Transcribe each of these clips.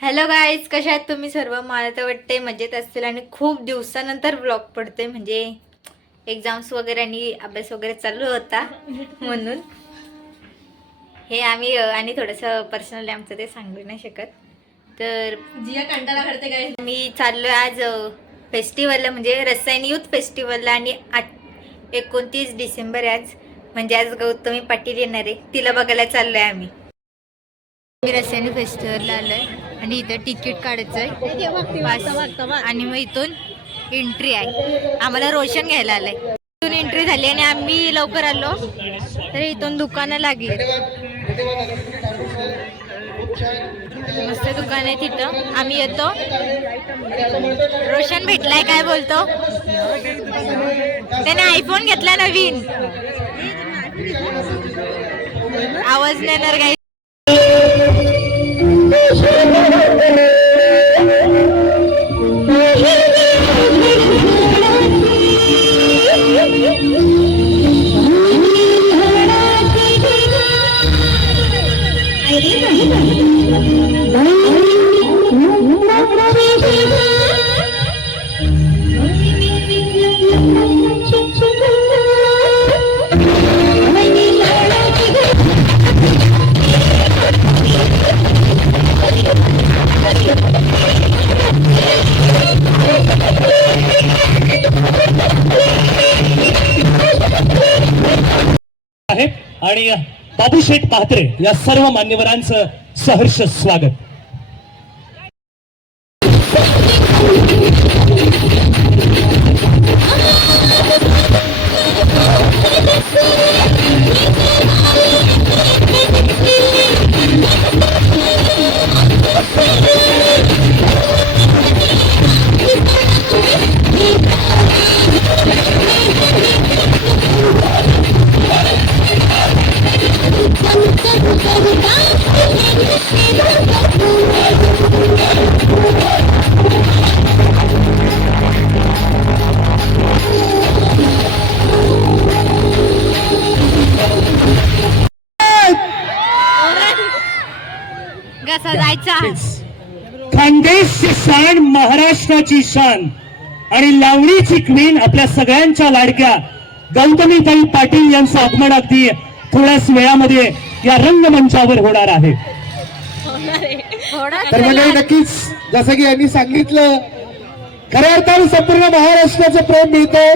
Hello guys, कशा आहात तुम्ही सर्व? मला तर वाटते मजेत असतील आणि खूप दिवसानंतर ब्लॉग पडते. म्हणजे एक्झाम्स वगैरे आणि अभ्यास वगैरे चालू होता म्हणून हे आम्ही आणि थोडंसं पर्सनली आमचं ते सांगू नाही शकत. तर जिया कंटाळा करते काय? मी चाललोय आज फेस्टिवलला, म्हणजे रसायन युथ फेस्टिवलला. आणि 29 डिसेंबर आहे आज, म्हणजे आज गौतमी पाटील येणार आहे, तिला बघायला चाललोय आम्ही. मी रसायन फेस्टिवलला आलोय आणि इथं तिकीट काढायचं आहे आणि मग इथून एंट्री आहे. आम्हाला रोशन घ्यायला आलंय. इथून एंट्री झाली आणि आम्ही लवकर आलो तर इथून दुकानं लागली. मस्त दुकान आहे तिथं. आम्ही येतो. रोशन भेटलाय, काय बोलतो? त्याने आयफोन घेतला नवीन. आवाज नाही येणार काही. आणि बाबूशेठ पात्रे या सर्व मान्यवरांचं सहर्ष स्वागत. कसा जायचा? खानदेशची शान, महाराष्ट्राची शान आणि लावणीची क्वीन, आपल्या सगळ्यांच्या लाडक्या गौतमीताई पाटील यांचं आगमन अगदी थोड्याच वेळामध्ये या रंगमंचावर होणार आहे. तर मंडळी, नक्कीच जसं की यांनी सांगितलं, खऱ्या अर्थाने संपूर्ण महाराष्ट्राचं प्रेम मिळतंय.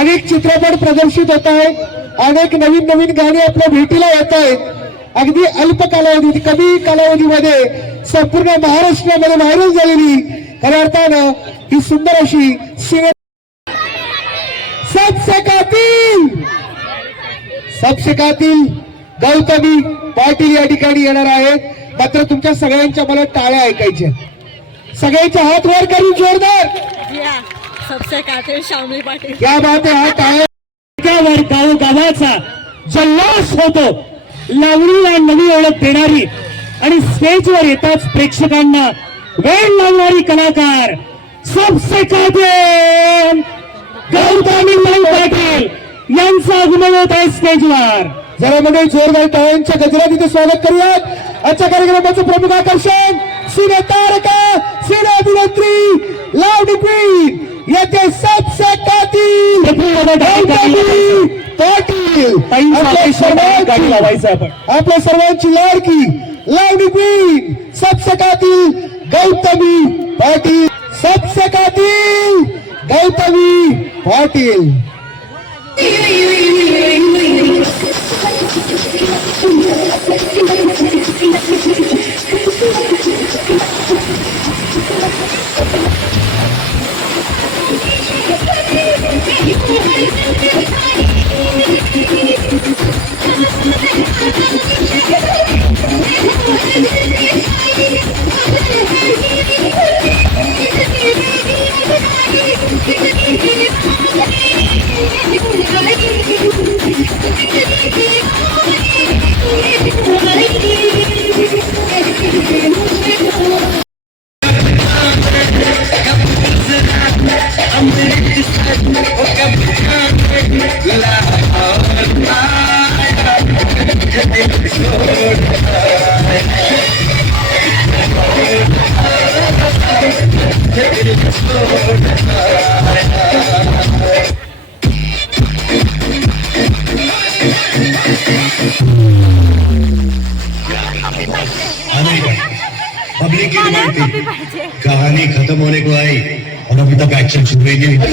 अनेक चित्रपट प्रदर्शित होत आहेत, अनेक नवीन नवीन गाणी आपल्या भेटीला येत आहेत. अगदी अल्प कालावधीत, कमी कालावधीमध्ये संपूर्ण महाराष्ट्रामध्ये व्हायरल झालेली खऱ्या अर्थानं ही सुंदर अशी सबसे कातील गौतमी पाटील या ठिकाणी येणार आहेत. मात्र तुमच्या सगळ्यांच्या मला टाळ्या ऐकायच्या, सगळ्यांचे हात वर करून जोरदार. सबसे कातिल शामली पाटील. क्या बात आहे. हा टाळ्या गावाचा जल्लोष होतो. लावणीला नवी ओळख देणारी आणि स्टेजवर येताच प्रेक्षकांना वेळ लावणारी कलाकार सबसे कातिल गौतमी पाटील यांचं आगमन होत आहे स्टेजवर. जरा मध्ये जोरदार टाळ्यांच्या गजरात इथे स्वागत करूयात. आजच्या कार्यक्रमाचं प्रमुख आकर्षण सिने तारका, सिने अभिनेत्री, लावणी क्वीन येथे सबसे कातिल पाटील, आपल्या सर्वांची लाडकी लावणी क्वीन सबसे कातिल गौतमी पाटील. सबसे कातिल गौतमी पाटील. I'm आने का पब्लिक की मला डिमांड कॉपी थी। पाहिजे. कहानी खत्म होने को आई और अभी तक एक्शन शुरू ही नहीं हुआ।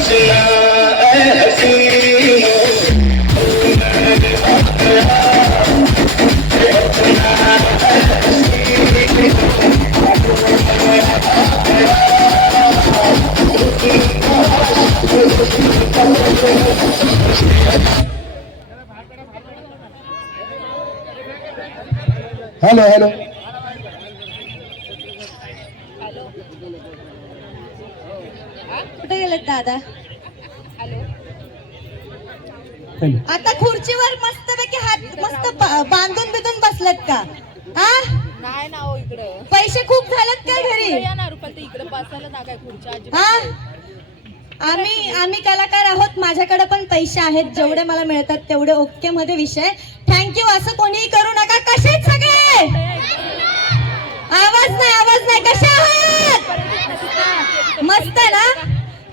हॅलो हॅलो कुठे गेलेत दादा? हॅलो. आता खुर्चीवर मस्तपैकी हात मस्त बांधून बिधून बसलेत का? हा नाही ना हो इकडं पैसे खूप झालेत का घरी? येणार पण ते इकडे बसायला जागा आहे खुर्च्या अजिबात हा आम्ही कलाकार आहोत. माझ्याकडे पण पैसे आहेत, जेवढे मला मिळतात तेवढे ओके मध्ये विषय. थँक्यू. असं कोणीही करू नका. कसे आहेत सगळे? आवाज नाही. कशा आहात? मस्त ना.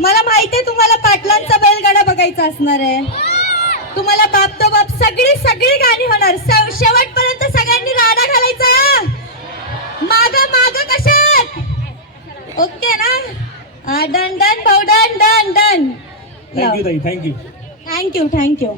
मला माहितीये तुम्हाला पाटलांचा बैलगाडा बघायचा असणार आहे. तुम्हाला बाप तो बाप सगळी गाणी होणार. शेवटपर्यंत सगळ्यांनी राडा घालायचा. माग कशात? ओके ना. डन भाऊ डन. थँक्यू ताई, थँक्यू. थँक्यू.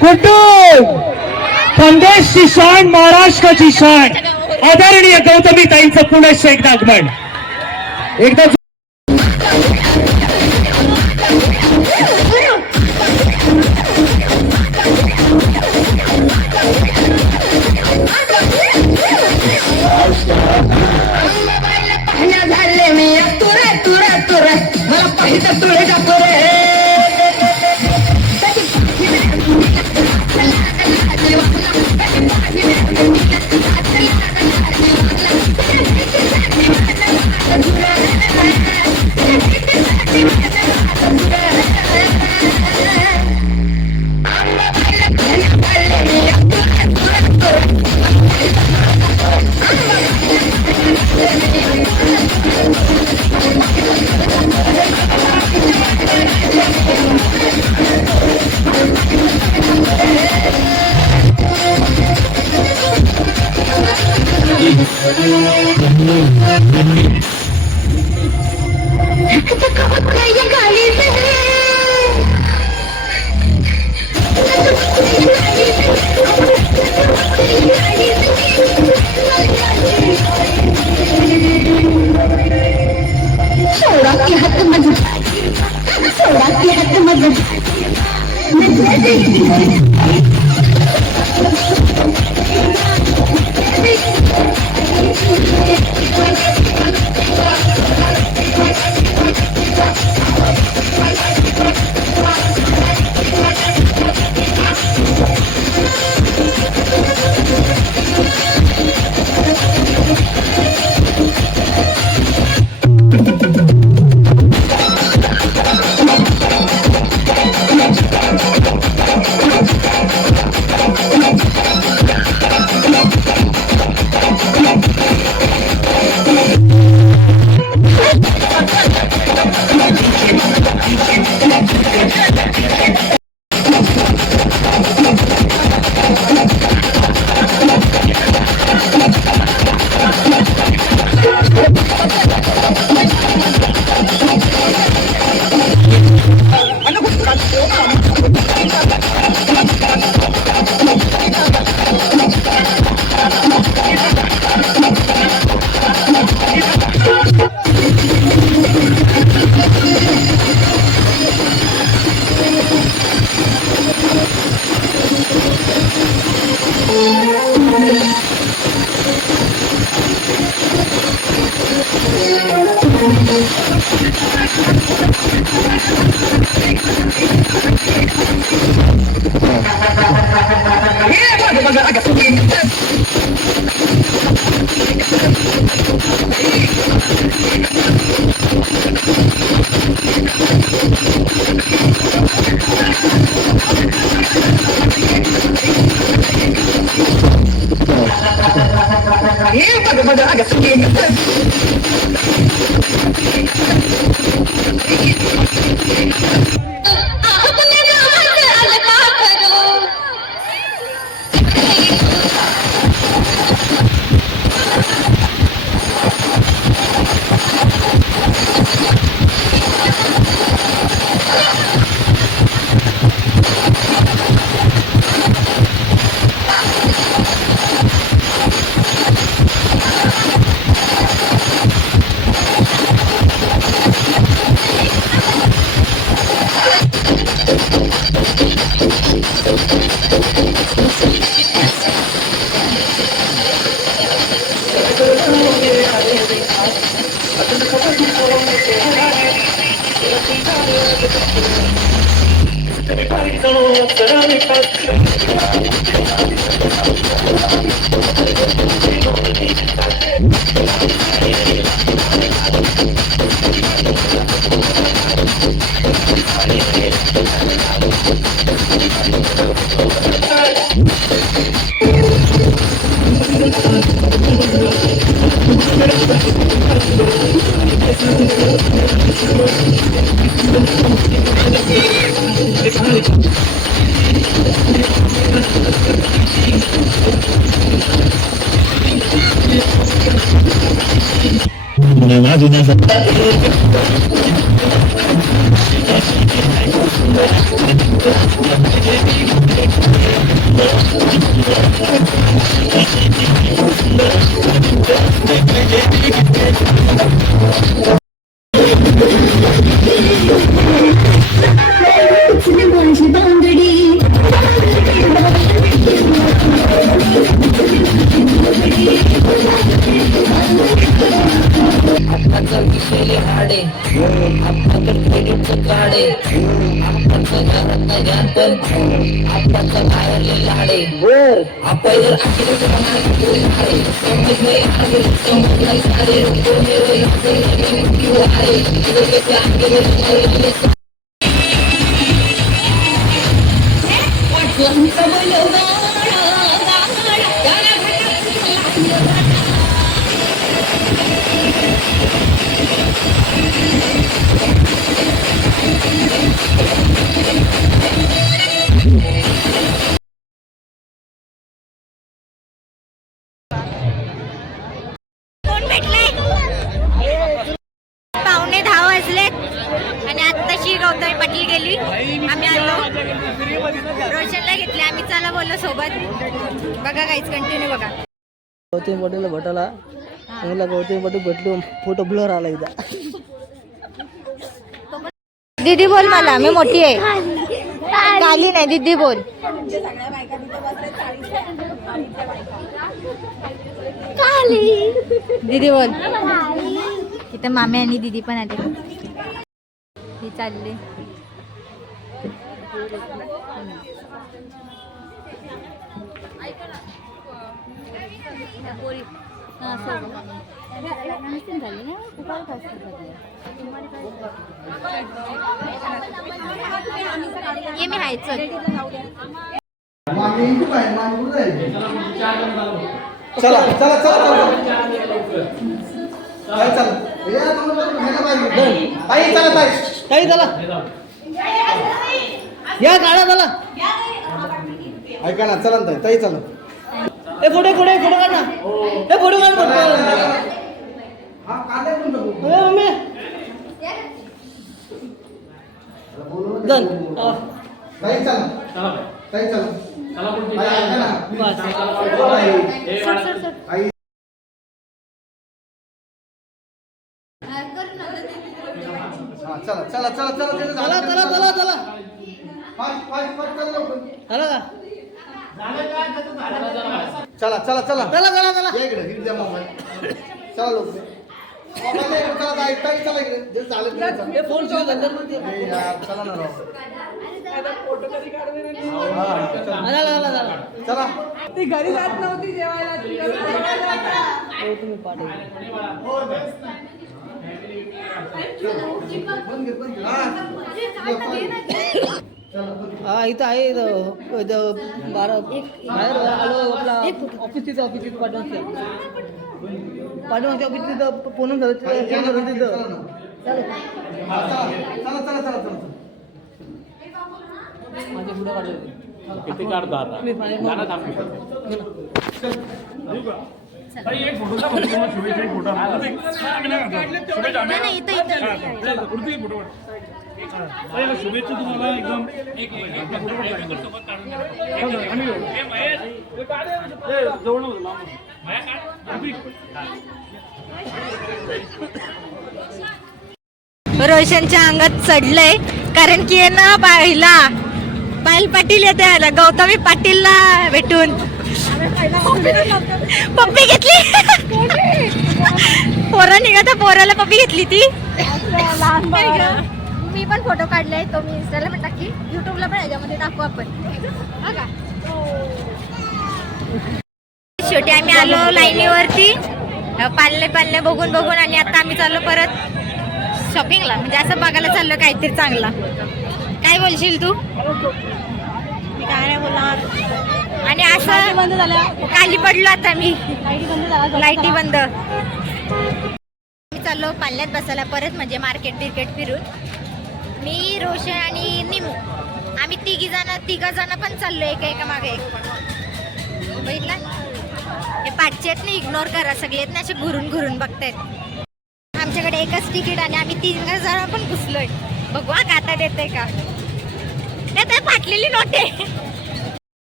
कुठून खानदेशची शान, महाराष्ट्राची शान आदरणीय गौतमीताईंचं पुनश्च एकदा आगमन. एकदा झाले मी तुरे मला पाहिजे तुळे का पुरे धन्यवाद. कोण भेटलाय? 9:15 वाजलेत आणि आत्ताशी गौतमी पाटील गेली. आम्ही आलो रोशनला घेतले आम्ही, चला बोललो सोबत. बघा काहीच कंटिन्यू बघा. गौतमी पाटील भेटायला मला गौतमी पाटील भेटलो, फोटो ब्लर आला एकदा. दीदी बोल, मला मी मोठी आहे. काली नाही, दीदी बोल. दीदी बोल. इथं मामी आणि दीदी पण आले. ही चालले. ये मी आहे चल. चला चला चला ताई चला ताई चला या काढा चला. ऐका ना, चला ना ताई चला. ए फोटो फोटो फोटो काढ ना. ए फोटो काढ मम्मी. डन. ताई चला ताई चला. ऐका ना. आई चला चला चला चला चला चला चला चला फास्ट फास्ट फास्ट चला लवकर. चला का चला चला चला चला चला चला. या इकडे हिट द्या मोबाईल. चला लवकर. मोबाईल द्या इकडे. चला ताई ताई चला इकडे. जे चालेल ते चला. हे फोन शिवाय गंधर्व म्हणते. ए यार चला ना राव. चला चला चला. चला ती घरी जात नव्हती जेवायला. गौतमी पाटील बंद कर बंद कर. हा इथं आहे. इथं 12 बाहेर आलो. आपला ऑफिस तिथं पाठवून ऑफिस तिथं पूनम झालं तिथं. चला चला चला चला. माझे पुढे काढले होते. किती काढता आता गाणं थांबली. एक फोटो का फोटो शुभेच्छा. एक फोटो शुभेच्छा तुम्हाला एकदम. एक जवळ रोशनच्या अंगात चढलंय कारण की ना पाहिला पायल पाटील येते आला गौतमी पाटीलला भेटून पप्पी घेतली. पोरं निघा पोराला पप्पी घेतली ती. मी पण फोटो काढलाय तो मी इंस्टाला पण टाकी, युट्यूबला पण याच्यामध्ये टाकू आपण. शेवटी आम्ही आलो लाईनीवरती पाल्ले बघून आणि आता आम्ही चाललो परत शॉपिंगला. म्हणजे असं बघायला चाललो काहीतरी चांगला. काय बोलशील तू? काय नाही बोलणार. आणि असं बंद झालं खाली पडलो आता मी. लाईटी बंद. मी चाललो पाल्यात बसायला परत म्हणजे मार्केट फिरून. मी रोशन आणि निमू आम्ही तिघा जण पण चाललो एका मागे एक. बघितला हे पाठचे आहेत ना, इग्नोर करा. सगळे आहेत ना असे घुरून बघतायत. आमच्याकडे एकच तिकीट आणि आम्ही 3 जण पण घुसलोय. बघू आता देते का नाही. फाटलेली नोट आहे.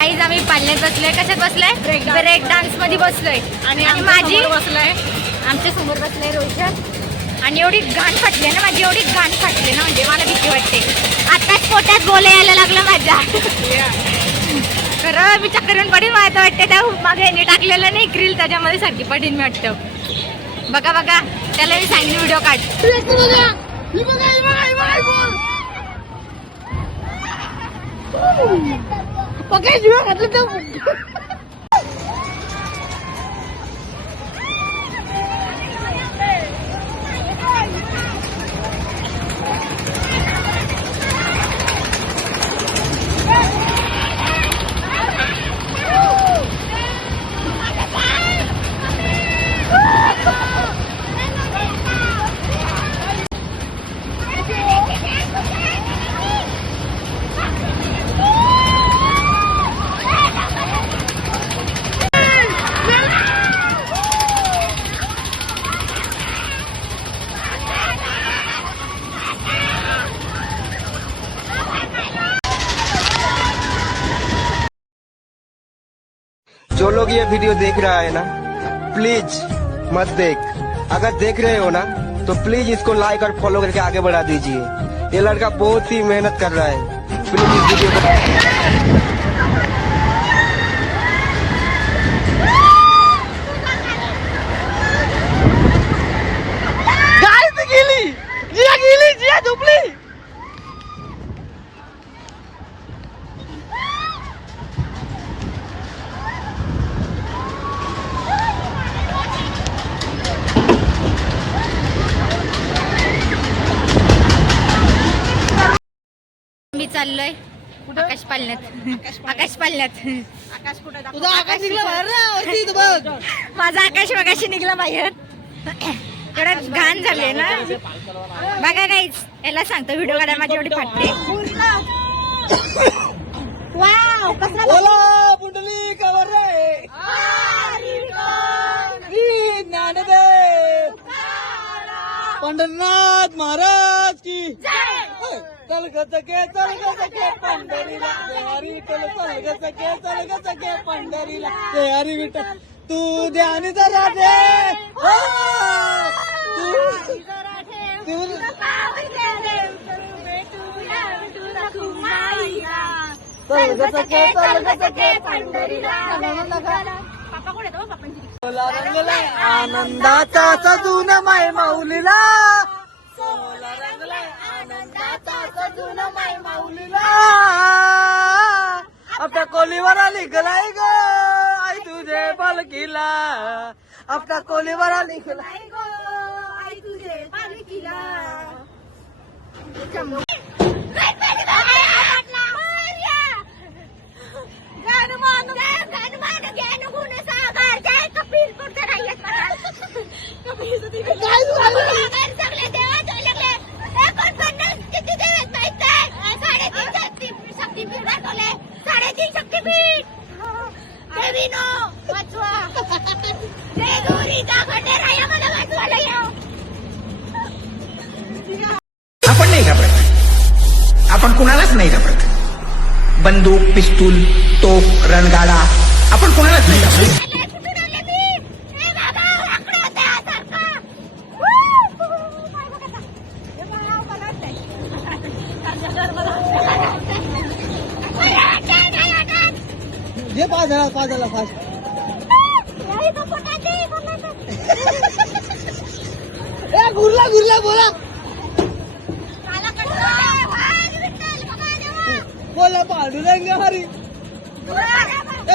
काहीच आम्ही पाल्यात बसलोय. कशात बसलोय? ब्रेक डान्स मध्ये बसलोय. आणि माझी बसलोय आमच्या समोर बसलोय रोशन. आणि एवढी घाण फाटली ना माझी, एवढी घाण फाटली ना म्हणजे मला भीती वाटते. आताच पोटात बोला यायला लागलं माझ्या. खरं मी चक्करून पडीन मला वाटते. त्या मागे यांनी टाकलेलं नाही ग्रिल त्याच्यामध्ये सारखी पडीन मी वाटतं. बघा त्याला मी सांगितलं व्हिडिओ काढ. जो लोग ये वीडियो देख रहा है ना, प्लीज मत देख। अगर देख रहे हो ना तो प्लीज इसको लाइक और फॉलो करके आगे बढ़ा दीजिए। ये लड़का बहुत ही मेहनत कर रहा है। प्लीज इस वीडियो को मी चाललोय आकाश पालण्यात तुझा आकाश निघला बाहेर ना वरती इथं बघ. माझा आकाश मगाशी निघला बाहेर. एवढं घाण झाले ना बघा काहीच. याला सांगतो व्हिडिओ काढा माझी एवढी फाटते. बोला पुंडलिक रे ज्ञानदेव पंढरनाथ महाराज की चल गचके पंढरीला हरी चल गचके पंढरीला हरी विठ्ठल तू ध्यानी जरा दे आनंदाचा सजून माय माऊलीला सोला रंगलाय आनंदाचा सजून माय माऊलीला आपल्या कोलीवर आली गलाय ग आई तुझे पालखीला आपल्या कोलीवर आली गलाय ग आई तुझे पालखीला आपण नाही घाबरत. आपण कुणालाच नाही घाबरत. बंदूक पिस्तूल तोफ रणगाडा आपण कुणालाच नाही घाबरत. हे पाच झाला फास्ट घुरला बोला बोला पांडुरंग हरी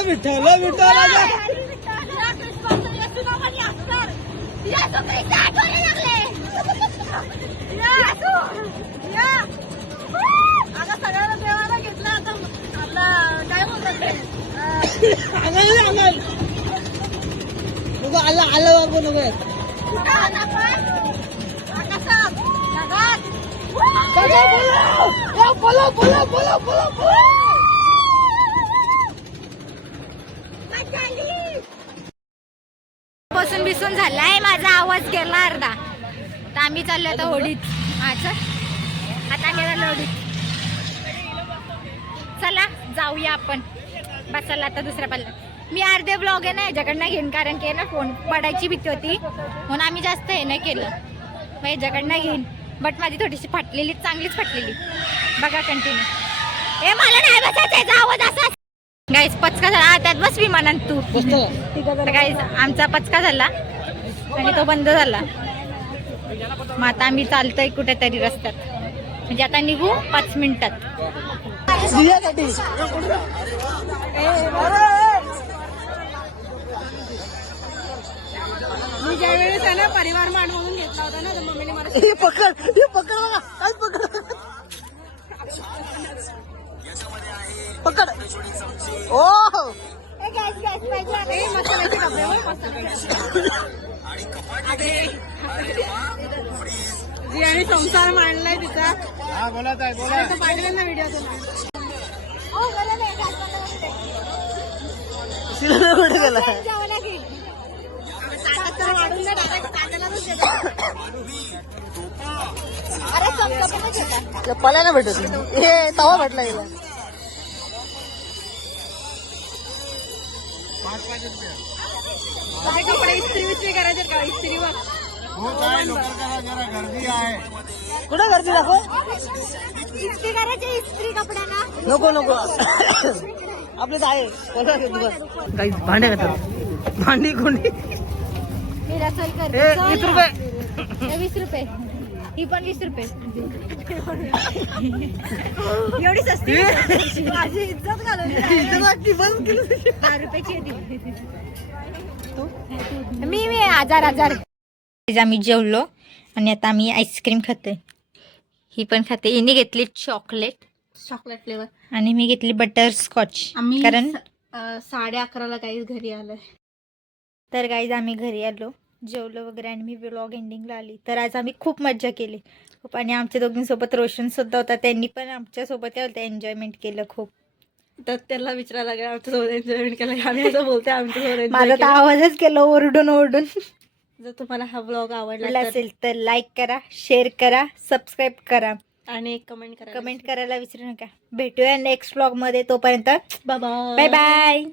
विठ्ठल आता सगळ्यांना देवाला घेतलं. आता आपला काय बोलतात ते आलं बाबू नको बसून बिसून झालाय. माझा आवाज गेला अर्धा. तर आम्ही चाललोय आता होडीत. आता गेला होडीत. चला जाऊया आपण. बसायला आता दुसऱ्या पाल्यात. मी अर्धे ब्लॉग आहे ना याच्याकडनं घेईन कारण की ना फोन पडायची भीती होती म्हणून आम्ही जास्त हे नाही केलं. मग याच्याकडनं घेईन. बट माझी थोडीशी फाटलेली चांगलीच फाटलेली. बघा कंटिन्यू. ए मला नाही बसायचा आवाज असा. गाईस पचका झाला. त्यात बस विमानात तू. तर गाईस आमचा पचका झाला आणि तो बंद झाला. मग आता आम्ही चालतोय कुठेतरी रस्त्यात. म्हणजे आता निघू 5 मिनिटात. मी ज्या वेळेस आहे ना परिवार मान म्हणून घेतला होता ना तर मम्मीने मला जी आणि संसार मांडलाय तिचा. पाठवेल ना व्हिडिओ पलायला भेटत हे तवा भेटला गेला. कपडे इस्त्री करायचे का इस्त्रीवर कुठं घरची दाखव. इस्त्री करायची इस्त्री कपड्यांना. नको नको आपलेच आहे. काही भांडे घेतात भांडी कोणी. मी रसोई करते. ए, चल 20 ना. रुपये. हे 20 रुपये. ही पण 20 रुपये. एवढी सस्ती. माझी इज्जत घालवली. 10 रुपयाची आहे ती. मी 1000. आम्ही जेवलो आणि आता आम्ही आईस्क्रीम खातोय. ही पण खाते. हिने घेतली चॉकलेट फ्लेवर. आणि मी घेतली बटरस्कॉच. आम्ही कारण 11:30 काहीच घरी आलोय. तर गाईज आम्ही घरी आलो, जेवलो वगैरे आणि मी व्लॉग एंडिंगला आली. तर आज आम्ही खूप मज्जा केली खूप. आणि आमच्या दोघींसोबत रोशनसुद्धा होता. त्यांनी पण आमच्यासोबत काय होतं एन्जॉयमेंट केलं खूप. तर त्याला विचारायला लागेल आमच्यासोबत एन्जॉयमेंट केलं. आम्ही असं बोलतोय आमच्यासोबत माझा तर आवाजच केला ओरडून. जर तुम्हाला हा ब्लॉग आवडला असेल तर लाईक करा, शेअर करा, सबस्क्राईब करा आणि कमेंट करा. कमेंट करायला विसरू नका. भेटूया नेक्स्ट व्लॉग मध्ये. तोपर्यंत बाय बाय बाय.